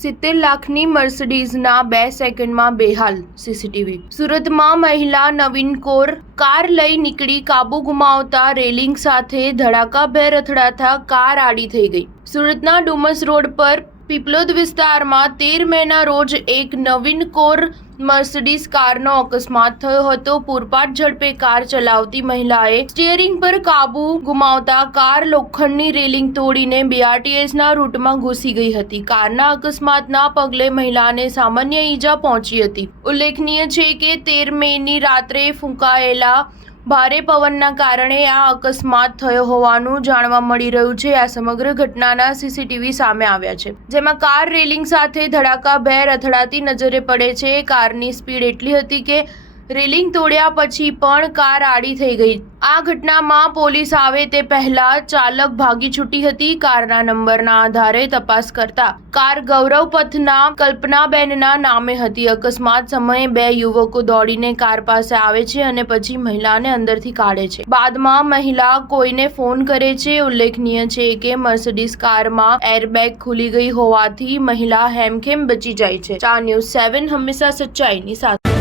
70 લાખની મર્સિડીઝના 2 સેકન્ડમાં બેહાલ સીસીટીવી। સુરતમાં મહિલા નવીન કૌર કાર લઈ નીકળી કાબુ ગુમાવતા રેલિંગ સાથે ધડાકાભેર અથડાતા કાર આડી થઈ ગઈ। સુરતના ડુમસ રોડ પર પીપલોદ વિસ્તારમાં 13 મેના રોજ એક નવીન કૌર મર્સિડીઝ કારનો અકસ્માત થયો હતો। પૂરપાટ ઝડપે કાર ચલાવતી મહિલાએ સ્ટીયરિંગ પર કાબુ ગુમાવતા કાર લોખંડની રેલિંગ તોડીને બીઆરટીએસના રૂટમાં ઘૂસી ગઈ હતી। કારના અકસ્માતના પગલે મહિલાને સામાન્ય ઈજા પહોંચી હતી। ઉલ્લેખનીય છે કે 13 મેની રાત્રે ફૂંકાયેલા ભારે પવનના કારણે આ અકસ્માત થયો હોવાનું જાણવા મળી રહ્યું છે। આ સમગ્ર ઘટનાના સીસીટીવી સામે આવ્યા છે, જેમાં કાર રેલિંગ સાથે ધડાકાભેર અથડાતી નજરે પડે છે। કારની સ્પીડ એટલી હતી કે રેલિંગ તોડ્યા પછી પણ કાર આડી થઈ ગઈ। આ ઘટનામાં પોલીસ આવે તે પહેલા ચાલક ભાગી છૂટી હતી। કારના નંબરના આધારે તપાસ કરતા કાર ગૌરવ પથના કલ્પનાબેનના નામે હતી। અકસ્માત સમયે 2 યુવકો દોડીને કાર પાસે આવે છે અને પછી મહિલાને અંદરથી કાઢે છે। બાદમાં મહિલા કોઈને ફોન કરે છે। ઉલ્લેખનીય છે કે મર્સિડીઝ કારમાં એરબેગ ખુલી ગઈ હોવાથી મહિલા હેમખેમ બચી જાય છે। સ્ટાર ન્યૂઝ 7 હંમેશા સચ્ચાઈની સાથે।